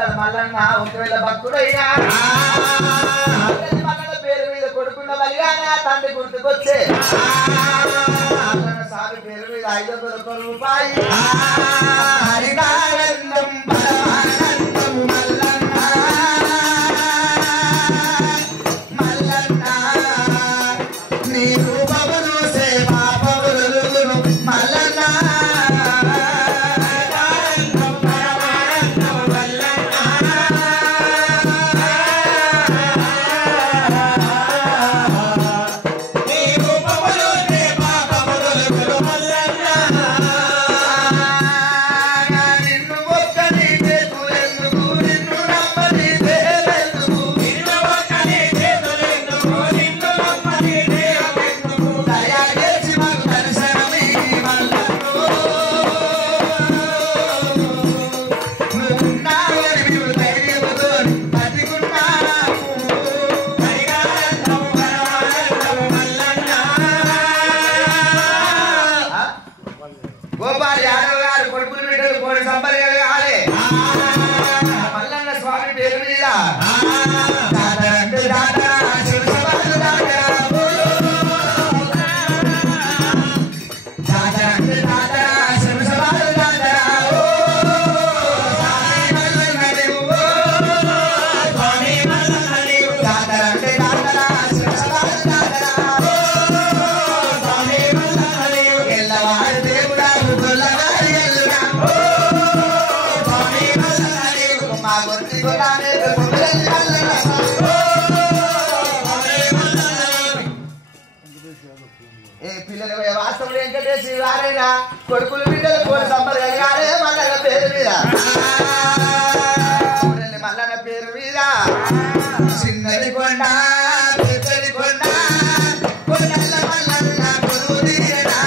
పిల్లలు మల్లన్న ఒకవేళ భక్తుడైనా మల్లన్న పేరు మీద కొడుకున్న బలిగానే తండ్రి గుర్తుకొచ్చే మల్లన్న స్వామి పేరు మీద 500 రూపాయలు హరినానందం పరమానందం మల్లన్న మల్లన్న నీ రూపమును సేవా పౌరులను మల్లన్న గోపాల్ యాదవ్ గారు కొడుకులు బిడ్డలు కోడి సంపర్కాలు కావాలి మల్లన్న స్వామి పేరు మీద పిల్లలు వాస్తవుడు వెంకటేశ్వర వారైనా కొడుకులు బిడ్డలు కోడి సంపర్కాలే మల్లన్న పేరు మీద మల్లన్న పేరు మీద చిన్నది కొండ పెద్దది కొండ కొండల మల్లన్న కొలువు తీరనా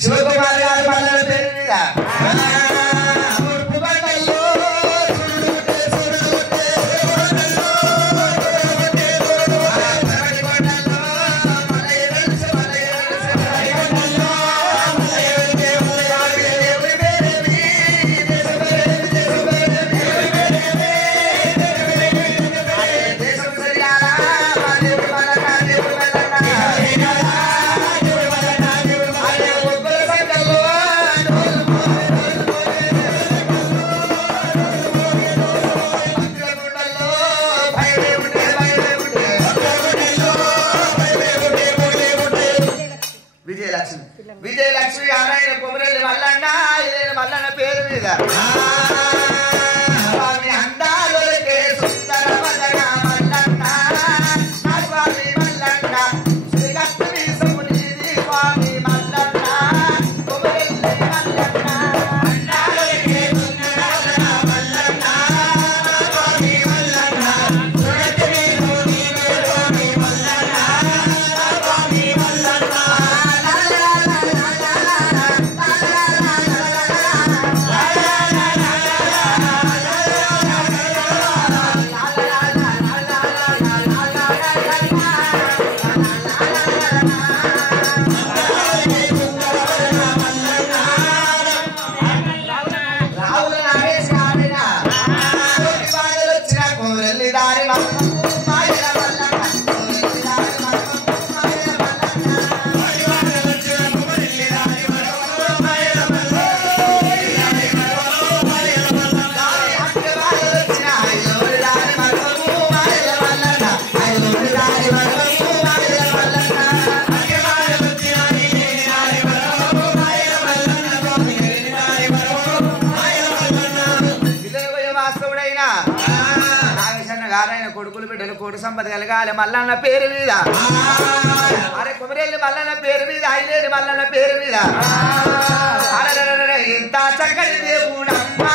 శివకుమార్ గారు మల్లన్న పేరు మీద విజయలక్ష్మి ఆరాయణ కొమరెల్లి మల్లన్న ఇదే మల్లన్న పేరు మీద స్వామి అందాలకే సుందర మల్లన్న మల్లన్న స్వామి మల్లన్న శ్రీకృష్ణుని సమునిది స్వామి మల్లన్న కొమరెల్లి మల్లన్న అందాలకే సుందర మల్లన్న స్వామి మల్లన్న శ్రీకృష్ణుని సమునిది స్వామి మల్లన్న స్వామి మల్లన్న కొడుకులు బిడ్డలు కోటి సంపద కలగాలి మల్లన్న పేరు మీద అరే కొమరెల్లి మల్లన్న పేరు మీద ఐలేడు మల్లన్న పేరు మీద ఇంత చక్కటి దేవుడమ్మా